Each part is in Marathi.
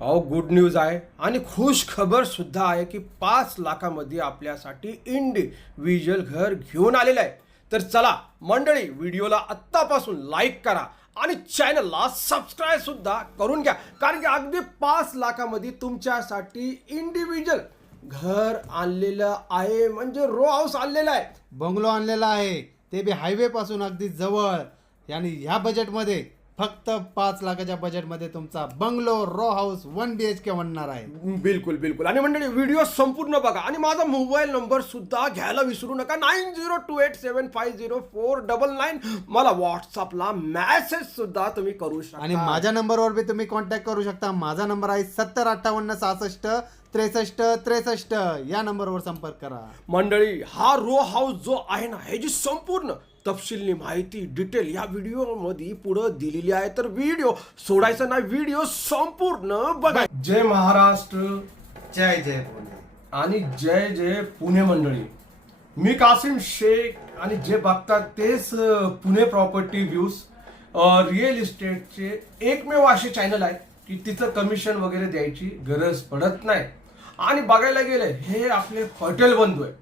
अहो गुड न्यूज आहे. आणि खुश खबर सुद्धा आहे की पाच लाखामध्ये आपल्यासाठी इंडिव्हिज्युअल घर घेऊन आलेलं आहे. तर चला मंडळी व्हिडिओला आत्तापासून लाईक करा आणि चॅनलला सबस्क्राईब सुद्धा करून घ्या. कारण की अगदी पाच लाखामध्ये तुमच्यासाठी इंडिव्हिज्युअल घर आणलेलं आहे. म्हणजे रो हाऊस आणलेलं आहे. बंगलो आणलेला आहे. ते बी हायवे पासून अगदी जवळ. आणि ह्या बजेटमध्ये फक्त पाच लाखाच्या बजेटमध्ये तुमचा bungalow row house one B H K म्हणणार आहे बिलकुल बिलकुल आणि मंडळी व्हिडिओ संपूर्ण बघा आणि माझा मोबाईल नंबर सुद्धा घ्यायला विसरू नका nine zero two eight seven five zero four double nine मला व्हॉट्सअपला मेसेज सुद्धा तुम्ही करू शकता आणि माझ्या नंबरवर बी तुम्ही कॉन्टॅक्ट करू शकता माझा नंबर आहे सत्तर अठ्ठावन्न सहासष्ट त्रेसष्ट त्रेसष्ट या नंबरवर संपर्क करा मंडळी हा रो हाऊस जो आहे ना ह्याची संपूर्ण तपशीलनी माहिती डिटेल या व्हिडिओमध्ये पुढं दिलेली आहे. तर व्हिडिओ सोडायचा नाही व्हिडिओ संपूर्ण बघा. जय महाराष्ट्र जय जय पुणे. आणि जय जय पुणे मंडळी. मी कासिम शेख आणि जे बघतात तेच पुणे प्रॉपर्टी व्ह्यूज. रिअल इस्टेटचे एकमेव असे चॅनल आहेत की तिथं कमिशन वगैरे द्यायची गरज पडत नाही. आणि बघायला गेलं हे आपले हॉटेल बंधू आहे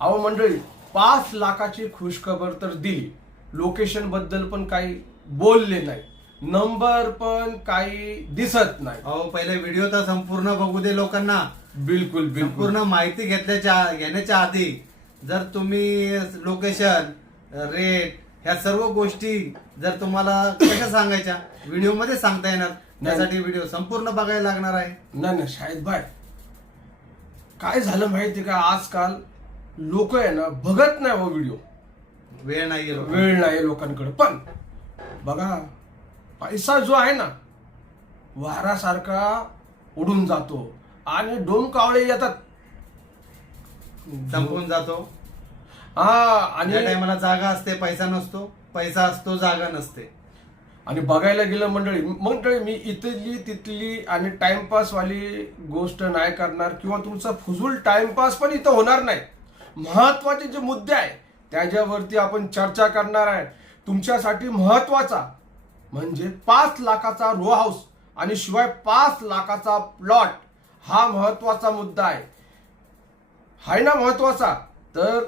अहो मंडळी पाच लाखाची खुशखबर तर दिली. लोकेशनबद्दल पण काही बोलले नाही. नंबर पण काही दिसत नाही. अहो पहिले व्हिडिओ तर संपूर्ण बघू दे लोकांना. बिलकुल बिलकुल. संपूर्ण माहिती घेतल्याच्या घेण्याच्या आधी जर तुम्ही लोकेशन रेट ह्या सर्व गोष्टी जर तुम्हाला कशा सांगायच्या? व्हिडिओमध्ये सांगता येणार. त्यासाठी व्हिडिओ संपूर्ण बघायला लागणार आहे. नाही नाही शाहिद भाई. काय झालं माहिती का? आजकाल लोक आहे ना बघत नाही हो व्हिडिओ वेळ नाहीये लोकांना. वेळ नाही लोकांकडे. पण बघा पैसा जो आहे ना वारासारखा उडून जातो आणि डोमकावळे येतात. संपून जातो. हा आणि आणि टायमाला जागा असते पैसा नसतो. पैसा असतो जागा नसते. आणि बघायला गेलं मंडळी मंडळी मी इथली तिथली आणि टाइमपास वाली गोष्ट नाही करणार किंवा तुमचा फुजूल टाइमपास पण इथं होणार नाही. महत्त्वाचे जे मुद्दे आहे त्याच्यावरती आपण चर्चा करणार आहे. तुमच्यासाठी महत्त्वाचा म्हणजे पाच लाखाचा रो हाऊस आणि शिवाय पाच लाखाचा प्लॉट हा महत्त्वाचा मुद्दा आहे. हाय ना महत्त्वाचा? तर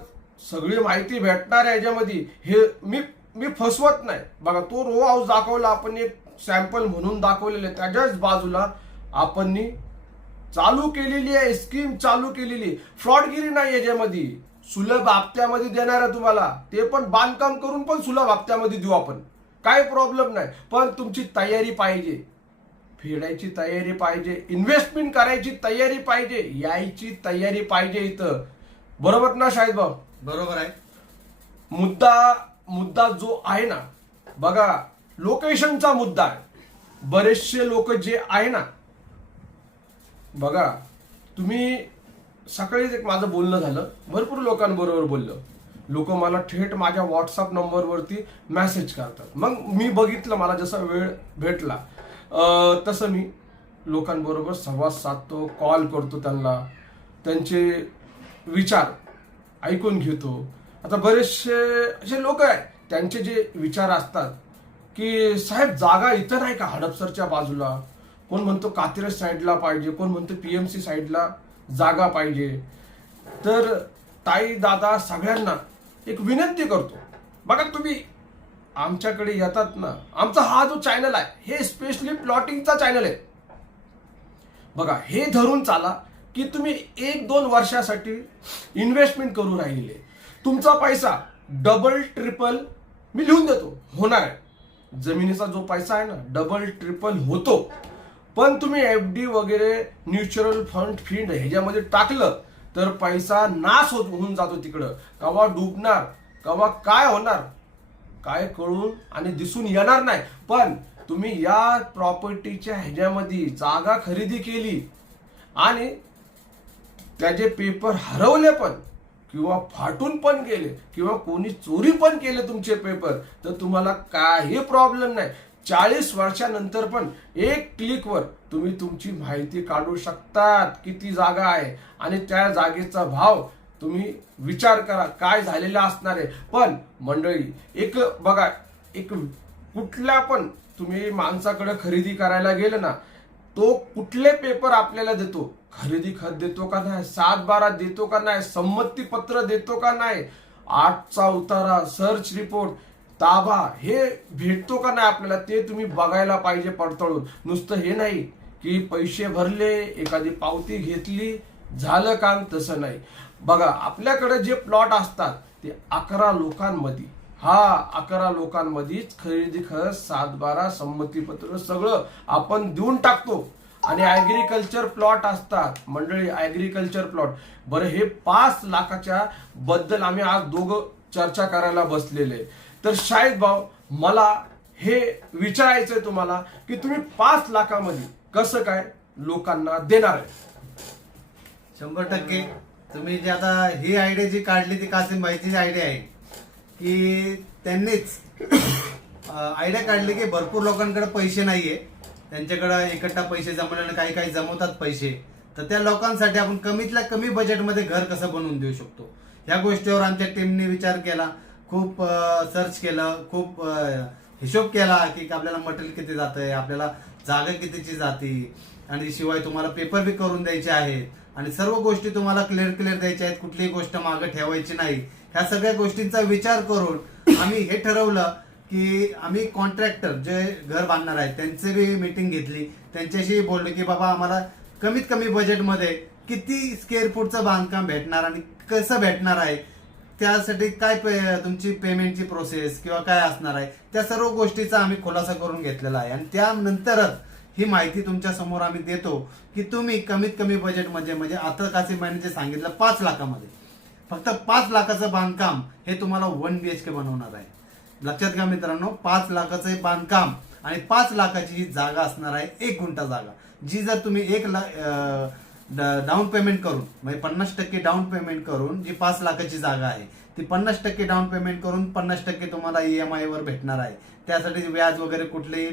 सगळी माहिती भेटणार आहे याच्यामध्ये. हे मी मी फसवत नाही. बघा तो रो हाऊस दाखवला आपण एक सॅम्पल म्हणून दाखवलेलं आहे. त्याच्याच बाजूला आपण चालू केलेली आहे स्कीम चालू केलेली. फ्रॉडगिरी नाही याच्यामध्ये. सुलभ हप्त्यामध्ये देणार आहे तुम्हाला. ते पण बांधकाम करून पण सुलभ हप्त्यामध्ये देऊ आपण. काय प्रॉब्लेम नाही. पण तुमची तयारी पाहिजे. फेडायची तयारी पाहिजे. इन्व्हेस्टमेंट करायची तयारी पाहिजे. यायची तयारी पाहिजे इथं. बरोबर ना शाहिद भाऊ? बरोबर आहे. मुद्दा मुद्दा जो आहे ना बघा लोकेशनचा मुद्दा आहे. बरेचसे लोक जे आहे ना बघा तुम्ही सकाळीच एक माझं बोलणं झालं भरपूर लोकांबरोबर बोललं. लोक मला थेट माझ्या व्हॉट्सअप नंबरवरती मेसेज करतात. मग मी बघितलं मला जसा वेळ भेटला तसं मी लोकांबरोबर संवाद साधतो कॉल करतो त्यांना. त्यांचे विचार ऐकून घेतो. आता बरेचसे असे लोक आहेत त्यांचे जे विचार असतात की साहेब जागा इथं नाही का हडपसरच्या बाजूला? कोण म्हणतो कातिरस साईडला पाहिजे कोण म्हणतो पीएमसी साईडला जागा पाहिजे. तर ताई दादा सगळ्यांना एक विनंती करतो. बघा तुम्ही आमच्याकडे येतात ना आमचा हा जो चॅनल आहे हे स्पेशली प्लॉटिंगचा चॅनल आहे. बघा हे धरून चाला की तुम्ही एक दोन वर्षासाठी इन्व्हेस्टमेंट करू राहिले. तुमचा पैसा डबल ट्रिपल मी लिहून देतो होणार आहे. जमिनीचा जो पैसा आहे ना डबल ट्रिपल होतो. पण तुम्ही एफ डी वगैरे म्युच्युअल फंड फिंड ह्याच्यामध्ये टाकलं तर पैसा नाश होत होऊन जातो तिकडं. कवा डुबणार कवा काय होणार काय कळून आणि दिसून येणार नाही. पण तुम्ही या प्रॉपर्टीच्या ह्याच्यामध्ये जागा खरेदी केली आणि त्याचे पेपर हरवले पण किंवा फाटून पण गेले किंवा कोणी चोरी पण केले तुमचे पेपर तर तुम्हाला काही प्रॉब्लेम नाही. चाळीस वर्षानंतर पण एक क्लिकवर तुम्ही तुमची माहिती काढू शकतात. किती जागा आहे आणि त्या जागेचा भाव तुम्ही विचार करा काय झालेला असणार आहे. पण मंडळी एक बघा एक कुठल्या पण तुम्ही माणसाकडे खरेदी करायला गेलं ना तो कुठले पेपर आपल्याला देतो? खरेदी खत देतो का नाही? सात बारा देतो का नाही? संमती पत्र देतो का नाही? आठचा उतारा सर्च रिपोर्ट ताबा हे भेटतो का नाही आपल्याला ते तुम्ही बघायला पाहिजे पडताळून. नुसतं हे नाही की पैसे भरले एखादी पावती घेतली झालं काम तसं नाही. बघा आपल्याकडे जे प्लॉट असतात ते अकरा लोकांमध्ये. हा अकरा लोकांमध्येच खरेदी खत सात बारा संमतीपत्र सगळं आपण देऊन टाकतो. आणि ॲग्रिकल्चर प्लॉट असतात. मंडळी ॲग्रिकल्चर प्लॉट बरं हे पाच लाखाच्या बद्दल आम्ही आज दोघं चर्चा करायला बसलेले आहे. तर शाळेत भाऊ मला हे विचारायचंय तुम्हाला की तुम्ही पाच लाखामध्ये कसं काय लोकांना देणार आहे? शंभर टक्के. तुम्ही जे आता ही आयडिया जी काढली ती कासिमबाईची आयडिया आहे. की त्यांनीच आयडिया काढली की भरपूर लोकांकडे पैसे नाहीये. त्यांच्याकडे एकट्टा पैसे जमवल्याने काही काही जमवतात पैसे. तर त्या लोकांसाठी आपण कमीतल्या कमी बजेटमध्ये घर कसं बनवून देऊ शकतो? ह्या गोष्टीवर आमच्या टीमने विचार केला. खूप सर्च केलं खूप हिशोब केला की आपल्याला मटेरियल किती जातंय आपल्याला जागा कितीची जाती आणि शिवाय तुम्हाला पेपर बी करून द्यायचे आहेत. आणि सर्व गोष्टी तुम्हाला क्लिअर क्लिअर द्यायच्या आहेत कुठलीही गोष्ट मागे ठेवायची नाही. ह्या सगळ्या गोष्टींचा विचार करून आम्ही हे ठरवलं की आम्ही कॉन्ट्रॅक्टर जे घर बांधणार आहेत त्यांचे बी मीटिंग घेतली. त्यांच्याशी बोललो की बाबा आम्हाला कमीत कमी बजेटमध्ये किती स्क्वेअर फूटचं बांधकाम भेटणार आणि कसं भेटणार आहे? त्यासाठी काय पे- तुमची पेमेंटची प्रोसेस किंवा काय असणार आहे? त्या सर्व गोष्टीचा आम्ही खुलासा करून घेतलेला आहे. आणि त्यानंतरच ही माहिती तुमच्यासमोर आम्ही देतो की तुम्ही कमीत कमी बजेटमध्ये म्हणजे आता कासिम जे सांगितलं पाच लाखामध्ये. फक्त पाच लाखाचं बांधकाम हे तुम्हाला वन बी एच के बनवणार आहे. लक्षात घ्या मित्रांनो पाच लाखाचं हे बांधकाम आणि पाच लाखाची ही जागा असणार आहे एक गुंठा जागा. जी जर तुम्ही एक लाख डाऊन पेमेंट करून म्हणजे पन्नास टक्के डाऊन पेमेंट करून जी पाच लाखाची जागा आहे ती पन्नास टक्के डाऊन पेमेंट करून पन्नास टक्के तुम्हाला ई एम आयवर भेटणार आहे. त्यासाठी व्याज वगैरे कुठलेही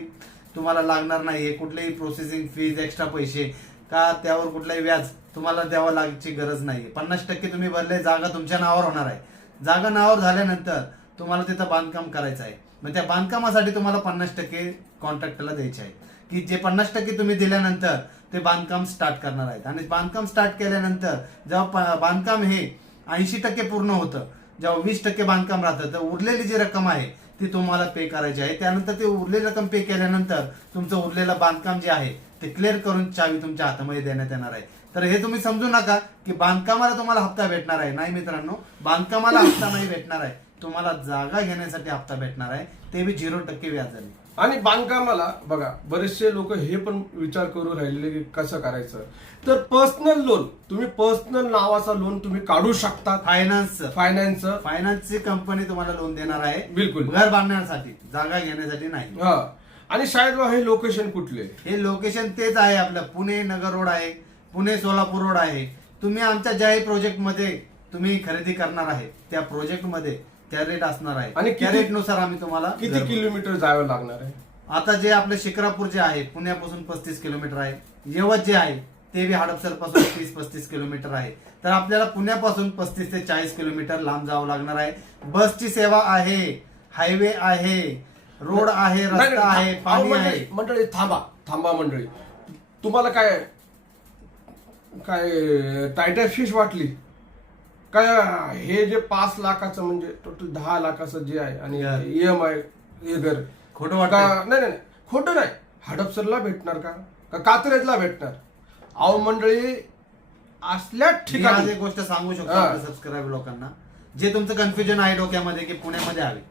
तुम्हाला लागणार नाही आहे कुठलेही प्रोसेसिंग फीज एक्स्ट्रा पैसे का त्यावर कुठलंही व्याज तुम्हाला द्यावं लागची गरज नाही. पन्नास टक्के तुम्ही भरले जागा तुमच्या नावावर होणार आहे. जागा नावावर झाल्यानंतर तुम्हाला तिथं बांधकाम करायचं आहे. मग त्या बांधकामासाठी तुम्हाला पन्नास टक्के कॉन्ट्रॅक्टरला द्यायचे आहे. की जे पन्नास टक्के तुम्ही दिल्यानंतर ते बांधकाम स्टार्ट करणार आहेत. आणि बांधकाम स्टार्ट केल्यानंतर जेव्हा बांधकाम हे ऐंशी टक्के पूर्ण होतं जेव्हा वीस टक्के बांधकाम राहतं तर उरलेली जी रक्कम आहे ती तुम्हाला पे करायची आहे. त्यानंतर ते उरलेली रक्कम पे केल्यानंतर तुमचं उरलेलं बांधकाम जे आहे ते क्लिअर करून चावी तुमच्या हातामध्ये देण्यात येणार आहे. तर हे तुम्ही समजू नका की बांधकामाला तुम्हाला हप्ता भेटणार आहे. नाही मित्रांनो बांधकामाला हप्ता नाही भेटणार आहे. तुम्हाला जागा घेण्यासाठी हप्ता भेटणार आहे. ते बी झिरो टक्के व्याजाने. आणि बांधकामाला बघा बरेचसे लोक हे पण विचार करू राहिले की कसं करायचं. तर पर्सनल लोन तुम्ही पर्सनल नावाचा लोन तुम्ही काढू शकता फायनान्स फायनान्स फायनान्सची कंपनी तुम्हाला लोन देणार आहे. बिलकुल. घर बांधण्यासाठी जागा घेण्यासाठी नाही. हा. आणि शाळेत हे लोकेशन कुठले? हे लोकेशन तेच आहे आपलं. पुणे नगर रोड आहे. पुणे सोलापूर रोड आहे. तुम्ही आमच्या ज्याही प्रोजेक्टमध्ये तुम्ही खरेदी करणार आहे त्या प्रोजेक्टमध्ये त्या रेट असणार आहे. आणि त्या किती- रेटनुसार आम्ही तुम्हाला किती किलोमीटर जावं लागणार आहे? आता जे आपले शिक्रापूर जे आहे पुण्यापासून पस्तीस किलोमीटर आहे. यवत जे आहे ते बी हडपसरपासून तीस पस्तीस किलोमीटर आहे. तर आपल्याला पुण्यापासून पस्तीस ते चाळीस किलोमीटर लांब जावं लागणार आहे. बसची सेवा आहे हायवे आहे रोड आहे नाही, नाही, रस्ता आहे पाणी आहे. मंडळी थांबा थांबा मंडळी. तुम्हाला काय काय टायटर फिश वाटली? काय हे जे पाच लाखाचं म्हणजे टोटल दहा लाखाचं जे आहे आणि घर. ई एम आय हे घर खोटं का वाटतंय नाही नाही नाही. खोटं नाही. हडपसरला भेटणार का? का कात्रेजला भेटणार? अहो मंडळी असल्या मी आज ठिकाणी एक गोष्ट सांगू शकतो हा. आपल्या सबस्क्राईब लोकांना. जे तुमचं कन्फ्युजन आहे डोक्यामध्ये की पुण्यामध्ये हवे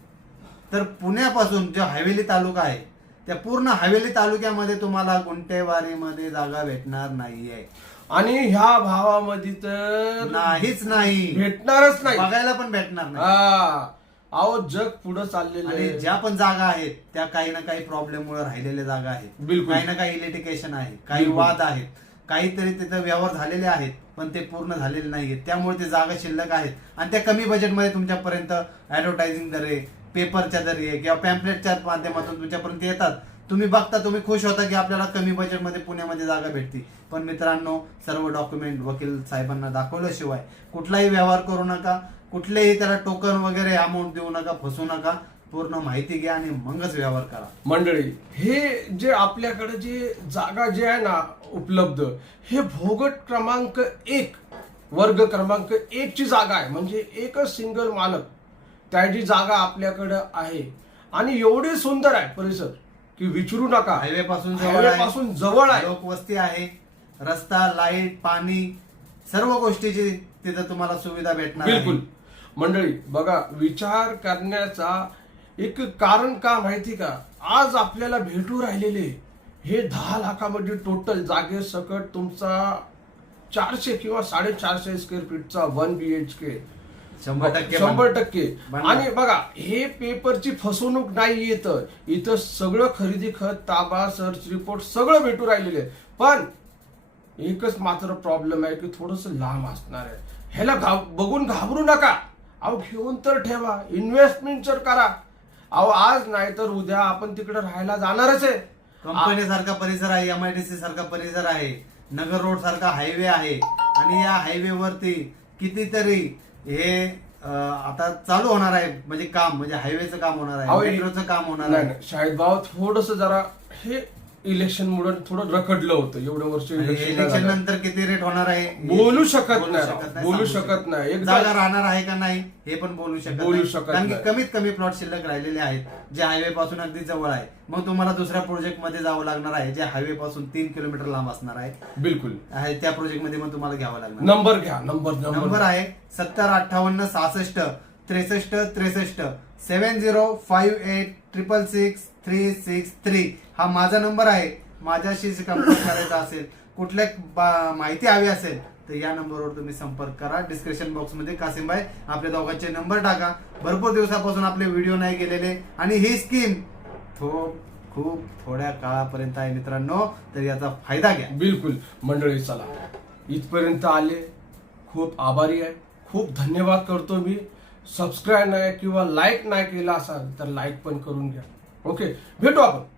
तर पुण्यापासून जो हवेली तालुका आहे त्या पूर्ण हवेली तालुक्यामध्ये तुम्हाला गुंटेवारीमध्ये जागा भेटणार नाहीये. आणि ह्या भावामध्ये तर नाहीच नाही. भेटणारच नाही. बघायला पण भेटणार नाही. हा. अहो जग पुढे चाललेलं आणि आहे. ज्या पण जागा आहेत त्या काही ना काही प्रॉब्लेम मुळे राहिलेल्या जागा आहेत. बिलकुल. काही ना काही इलिटिकेशन आहे काही बिलकुल. वाद आहेत. काहीतरी तिथं व्यवहार झालेले आहेत पण ते पूर्ण झालेले नाहीयेत त्यामुळे ते जागा शिल्लक आहेत. आणि त्या कमी बजेटमध्ये तुमच्यापर्यंत ऍडव्हर्टायझिंग दरे पेपरच्या दरे किंवा पॅम्पलेटच्या माध्यमातून तुमच्यापर्यंत येतात. तुम्ही बघता तुम्ही खुश होता की आपल्याला कमी बजेटमध्ये पुण्यामध्ये जागा भेटती. पण मित्रांनो सर्व डॉक्युमेंट वकील साहेबांना दाखवल्याशिवाय कुठलाही व्यवहार करू नका. कुठलेही त्याला टोकन वगैरे अमाऊंट देऊ नका फसू नका. पूर्ण माहिती घ्या आणि मगच व्यवहार करा. मंडळी हे जे आपल्याकडे जे जागा जे आहे ना उपलब्ध हे भोगट क्रमांक एक वर्ग क्रमांक एक ची जागा आहे. म्हणजे एकच सिंगल मालक त्याची जागा आपल्याकडं आहे. आणि एवढे सुंदर आहे परिसर. की विचारू नका. हायवे पासून हायवे. पासून जवळ आहे. लोकवस्ती आहे. रस्ता लाइट पाणी सर्व गोष्टीची तिथं तुम्हाला सुविधा भेटणार. बिलकुल. मंडळी बघा विचार करण्याचा एक कारण का माहिती का? आज आपल्याला भेटू राहिलेले हे दहा लाखामध्ये टोटल जागे सकट तुमचा चारशे किंवा साडेचारशे स्क्वेअर फीटचा वन बी एच के शंभर टक्के शंभर टक्के. बनणार. आणि बघा हे पेपरची फसवणूक नाही येत. इथं सगळं खरेदी खत ताबा सर्च रिपोर्ट सगळं भेटू राहिलेले. पण एकच मात्र प्रॉब्लेम आहे की थोडस लांब असणार आहे. ह्याला घाब बघून घाबरू नका. अहो घेऊन तर ठेवा. इन्व्हेस्टमेंट तर करा. अहो आज नाही तर उद्या आपण तिकडे राहायला जाणारच आहे. कंपनी सारखा परिसर आहे एमआयडीसी सारखा परिसर आहे नगर रोड सारखा हायवे आहे. आणि या हायवे वरती कितीतरी हे आता चालू होणार आहे म्हणजे काम म्हणजे हायवेचं काम होणार आहे मेट्रोचं काम होणार आहे. शाहिद भाव थोडस जरा हे इलेक्शन मुळे थोडं रखडलं होतं. एवढं वर्ष इलेक्शन झालं. नंतर किती रेट होणार आहे? बोलू शकत नाही. बोलू शकत नाही. एकदा- जागा राहणार आहे का नाही हे पण बोलू शकत बोलू नाही. शकत कारण की नाही. कमीत कमी प्लॉट शिल्लक राहिलेले आहेत जे हायवे पासून अगदी जवळ आहे. मग तुम्हाला दुसऱ्या प्रोजेक्टमध्ये जावं लागणार आहे जे हायवे पासून तीन किलोमीटर लांब असणार आहे. बिलकुल. आहे त्या प्रोजेक्टमध्ये मग तुम्हाला घ्यावं लागणार. नंबर घ्या नंबर नंबर आहे सत्तर अठ्ठावन्न सहासष्ट त्रेसष्ट त्रेसष्ट seven zero five eight triple six three six three हा माझा नंबर आहे. माझ्याशी संपर्क करायचा असेल कुठल्या बा- माहिती हवी असेल तर या नंबरवर तुम्ही संपर्क करा. डिस्क्रिप्शन बॉक्समध्ये कासिमबाई आपल्या दोघांचे नंबर टाका. भरपूर दिवसापासून आपले व्हिडिओ नाही गेलेले. आणि ही स्कीम खूप खूप थोड्या काळापर्यंत आहे मित्रांनो तर याचा फायदा घ्या. बिलकुल. मंडळी चला. इथपर्यंत आले. खूप आभारी आहे. खूप धन्यवाद करतो मी. सबस्क्राईब नाही किंवा लाईक नाही केला असाल तर लाईक पण करून घ्या. ओके भेटू आपण.